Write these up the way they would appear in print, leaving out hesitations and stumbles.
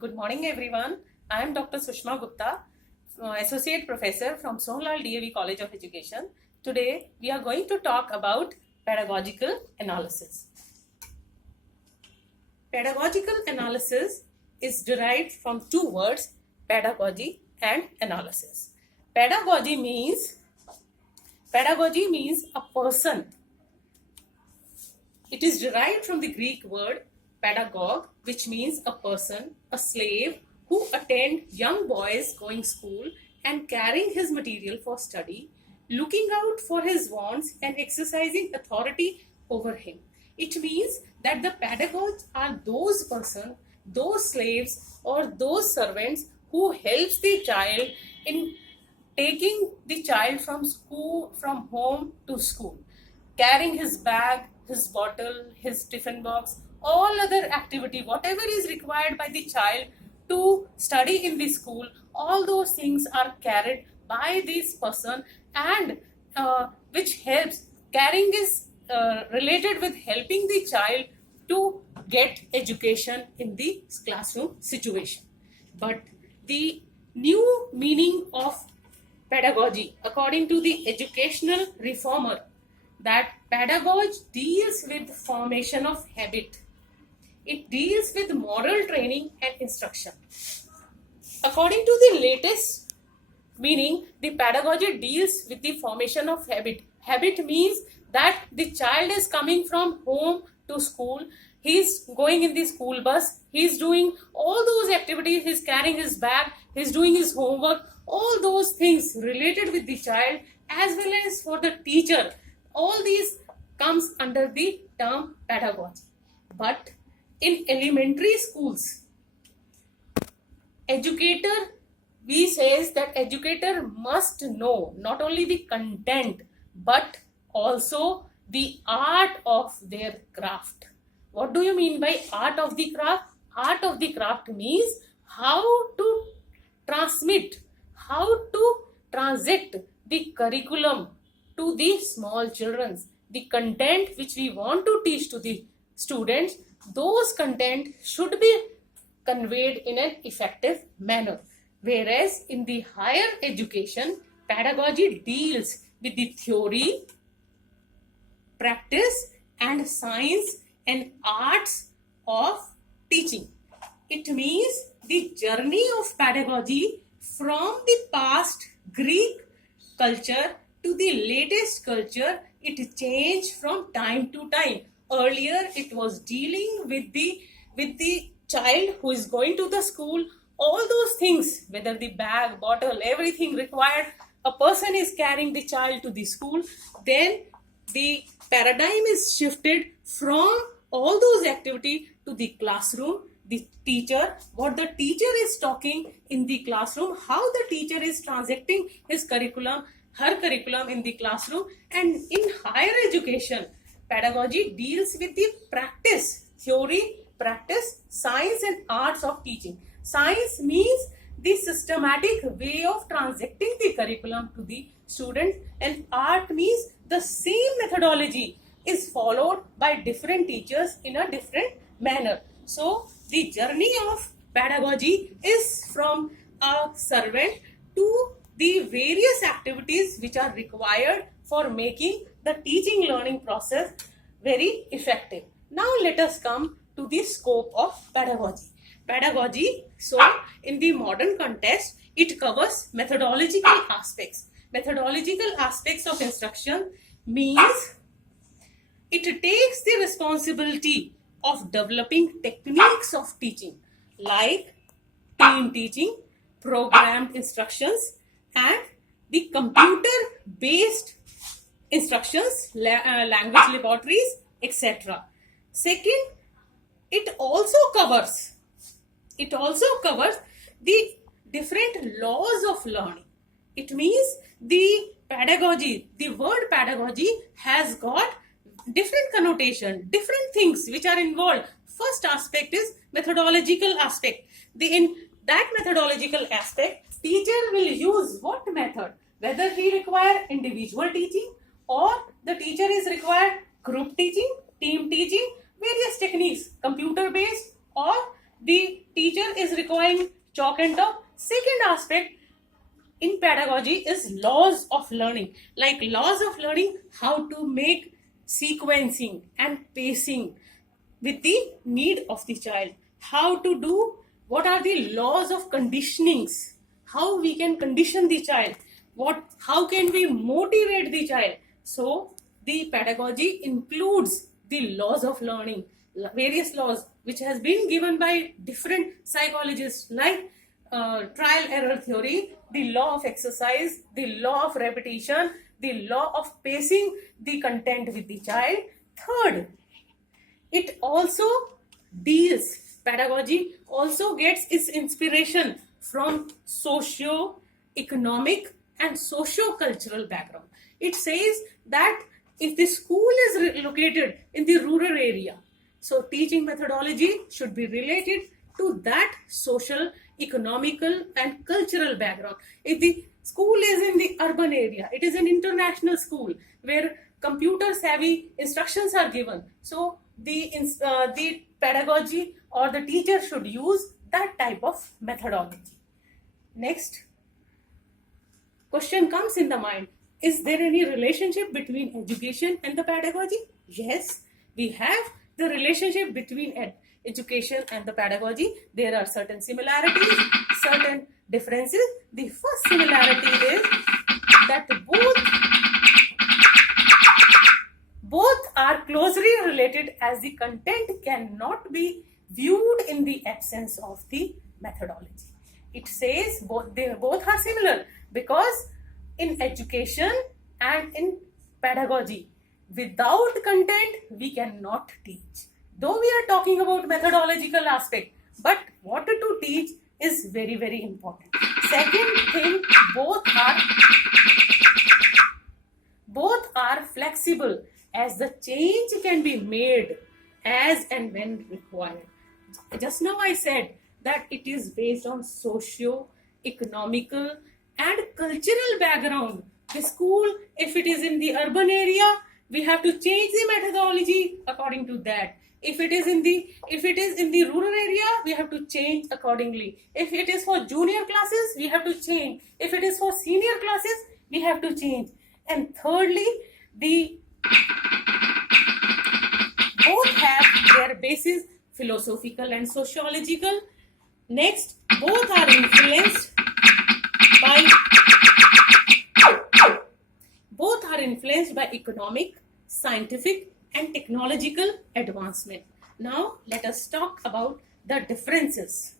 Good morning, everyone. I am Dr. Sushma Gupta, Associate Professor from Sohnlal DAV College of Education. Today, we are going to talk about pedagogical analysis. Pedagogical analysis is derived from two words, pedagogy and analysis. Pedagogy means a person. It is derived from the Greek word pedagog, which means a person, a slave who attend young boys going school and carrying his material for study, looking out for his wants and exercising authority over him. It means that the pedagogues are those persons, those slaves or those servants who helps the child in taking the child from home to school, carrying his bag, his bottle, his tiffin box, all other activity, whatever is required by the child to study in the school, all those things are carried by this person, and which helps, carrying is related with helping the child to get education in the classroom situation. But the new meaning of pedagogy, according to the educational reformer, that pedagogy deals with formation of habit. It deals with moral training and instruction. According to the latest meaning, the pedagogy deals with the formation of habit. Habit means that the child is coming from home to school, he's going in the school bus, he's doing all those activities, he's carrying his bag, he's doing his homework, all those things related with the child as well as for the teacher. All these comes under the term pedagogy. But in elementary schools, we says that educator must know not only the content but also the art of their craft. What do you mean by art of the craft? Art of the craft means how to transmit, how to transact the curriculum to the small children. The content which we want to teach to the students, those content should be conveyed in an effective manner. Whereas in the higher education, pedagogy deals with the theory, practice and science and arts of teaching. It means the journey of pedagogy from the past Greek culture to the latest culture. It changed from time to time. Earlier it was dealing with the child who is going to the school, all those things, whether the bag, bottle, everything required, a person is carrying the child to the school. Then the paradigm is shifted from all those activities to the classroom, the teacher, what the teacher is talking in the classroom, how the teacher is transacting his curriculum, her curriculum in the classroom. And in higher education, pedagogy deals with the practice, theory, practice, science and arts of teaching. Science means the systematic way of transacting the curriculum to the students, and art means the same methodology is followed by different teachers in a different manner. So the journey of pedagogy is from a servant to the various activities which are required for making the teaching learning process very effective. Now let us come to the scope of pedagogy. Pedagogy, so in the modern context, it covers methodological aspects. Methodological aspects of instruction means it takes the responsibility of developing techniques of teaching like team teaching, programmed instructions and the computer-based instructions, language laboratories, etc. Second, it also covers the different laws of learning. It means the pedagogy, the word pedagogy has got different connotation, different things which are involved. First aspect is methodological aspect. In that methodological aspect, teacher will use what method, whether he require individual teaching or the teacher is required group teaching, team teaching, various techniques, computer based or the teacher is requiring chalk and top. Second aspect in pedagogy is laws of learning. Like laws of learning, how to make sequencing and pacing with the need of the child. How to do, what are the laws of conditionings, how we can condition the child, how can we motivate the child. So the pedagogy includes the laws of learning, various laws which has been given by different psychologists, like trial error theory, the law of exercise, the law of repetition, the law of pacing the content with the child. Third, it also deals, pedagogy also gets its inspiration from socio-economic and socio-cultural background. It says that if the school is located in the rural area, so teaching methodology should be related to that social, economical and cultural background. If the school is in the urban area, it is an international school where computer savvy instructions are given. So the pedagogy or the teacher should use that type of methodology. Next question comes in the mind, is there any relationship between education and the pedagogy? Yes, we have the relationship between education and the pedagogy. There are certain similarities, certain differences. The first similarity is that both are closely related, as the content cannot be viewed in the absence of the methodology. It says they both are similar because in education and in pedagogy, without content we cannot teach. Though we are talking about methodological aspect, but what to teach is very, very important. Second thing, both are flexible, as the change can be made as and when required. Just now I said that it is based on socio-economical and cultural background. The school, if it is in the urban area, we have to change the methodology according to that. If it is in the rural area, we have to change accordingly. If it is for junior classes, we have to change. If it is for senior classes, we have to change. And thirdly, both have their basis philosophical and sociological. Next, both are influenced by economic, scientific and technological advancement. Now let us talk about the differences.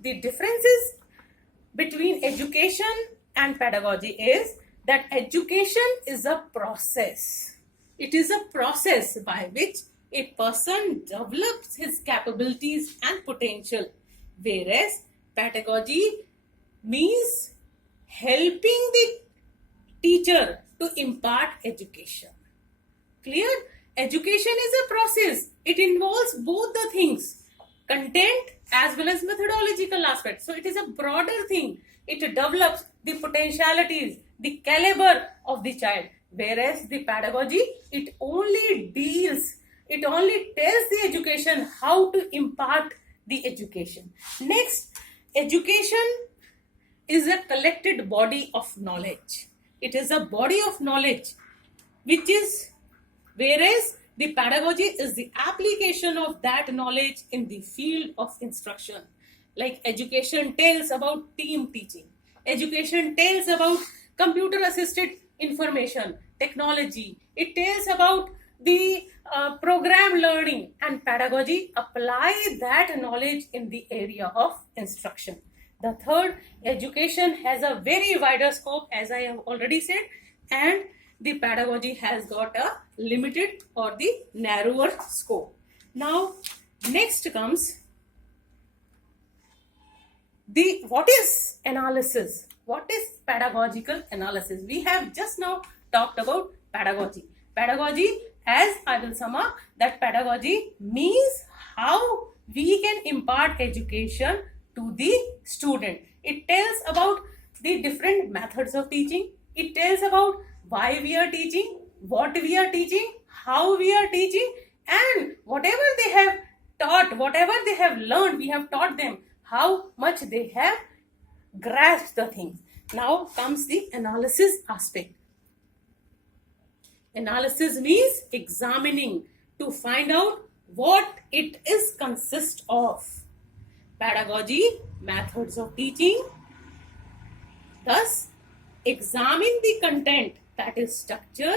The differences between education and pedagogy is that education is a process. It is a process by which a person develops his capabilities and potential, whereas pedagogy means helping the teacher to impart education. Clear? Education is a process. It involves both the things, content as well as methodological aspects. So it is a broader thing. It develops the potentialities, the caliber of the child. Whereas the pedagogy, it only tells the education how to impart the education. Next, education is a collected body of knowledge. It is a body of knowledge whereas the pedagogy is the application of that knowledge in the field of instruction. Like education tells about team teaching. Education tells about computer assisted information, technology. It tells about the program learning, and pedagogy apply that knowledge in the area of instruction. The third, education has a very wider scope, as I have already said, and the pedagogy has got a limited or the narrower scope. Now, next comes what is analysis? What is pedagogical analysis? We have just now talked about pedagogy. Pedagogy, as I will sum up, that pedagogy means how we can impart education to the student. It tells about the different methods of teaching. It tells about why we are teaching, what we are teaching, how we are teaching, and whatever they have taught, whatever they have learned, we have taught them, how much they have grasped the things. Now comes the analysis aspect. Analysis means examining to find out what it is consist of. Pedagogy, methods of teaching. Thus, examine the content, that is structure,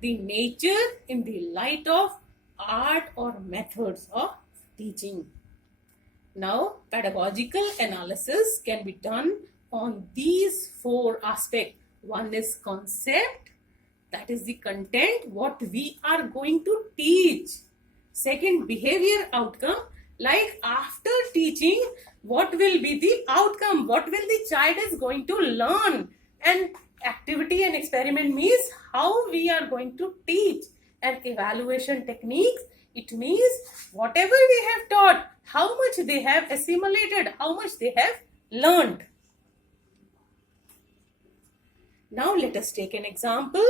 the nature in the light of art or methods of teaching. Now, pedagogical analysis can be done on these four aspects. One is concept, that is the content, what we are going to teach. Second, behavior outcome, like after teaching, what will be the outcome, what will the child is going to learn. And activity and experiment means how we are going to teach. And evaluation techniques, it means whatever we have taught, how much they have assimilated, how much they have learned. Now let us take an example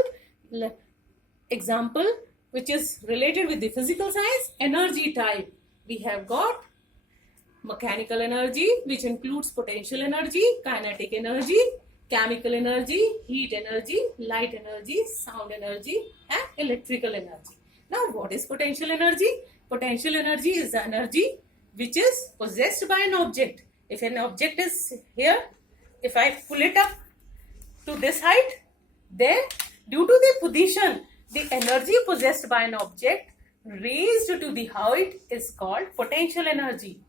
which is related with the physical science, energy type. We have got mechanical energy, which includes potential energy, kinetic energy, chemical energy, heat energy, light energy, sound energy, and electrical energy. Now, what is potential energy? Potential energy is the energy which is possessed by an object. If an object is here, if I pull it up to this height, then due to the position, the energy possessed by an object raised to the height is called potential energy.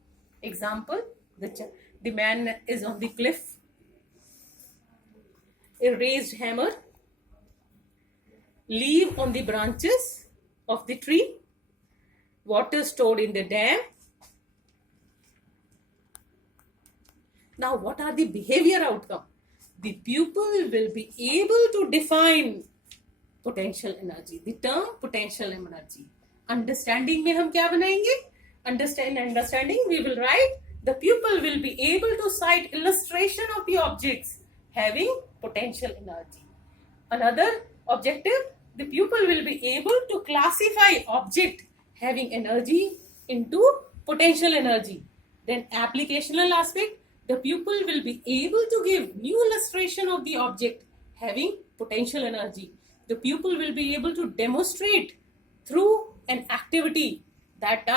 Example, the man is on the cliff. A raised hammer, leaf on the branches of the tree, water stored in the dam. Now, what are the behavior outcome? The pupil will be able to define potential energy, the term potential energy. Understanding में हम क्या बनाएंगे? Understanding, we will write, the pupil will be able to cite illustration of the objects having potential energy. Another objective, the pupil will be able to classify object having energy into potential energy. Then applicational aspect, the pupil will be able to give new illustration of the object having potential energy. The pupil will be able to demonstrate through an activity that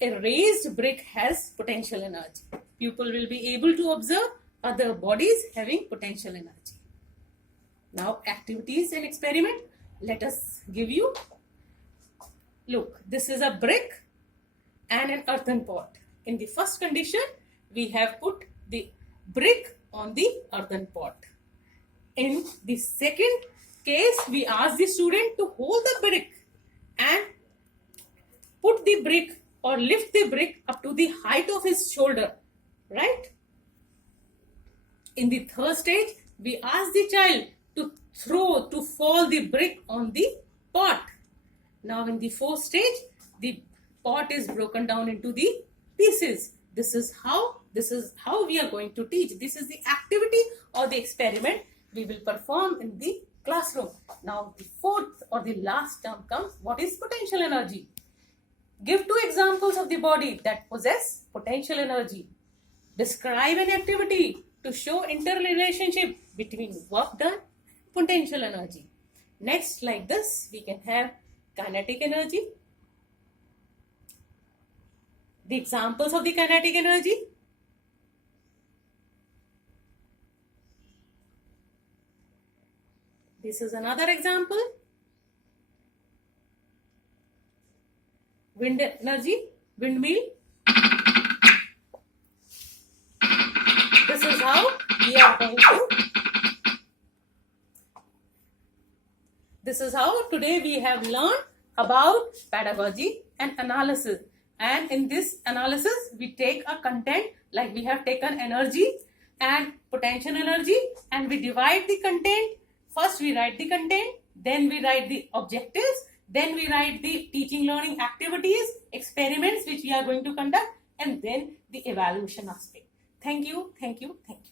a raised brick has potential energy. Pupil will be able to observe other bodies having potential energy. Now, activities and experiment. Let us give you. Look, this is a brick and an earthen pot. In the first condition, we have put the brick on the earthen pot. In the second case, we ask the student to hold the brick and put the brick or lift the brick up to the height of his shoulder, right? In the third stage, we ask the child to fall the brick on the pot. Now in the fourth stage, the pot is broken down into the pieces. This is how we are going to teach. This is the activity or the experiment we will perform in the classroom. Now the fourth or the last term comes, what is potential energy? Give 2 examples of the body that possess potential energy. Describe an activity to show interrelationship between work done and potential energy. Next, like this, we can have kinetic energy. The examples of the kinetic energy. This is another example. Wind energy, windmill. This is how we are going to. This is how today we have learned about pedagogy and analysis. And in this analysis, we take a content, like we have taken energy and potential energy, and we divide the content. First we write the content, then we write the objectives, then we write the teaching learning activities, experiments which we are going to conduct, and then the evaluation aspect. Thank you, thank you, thank you.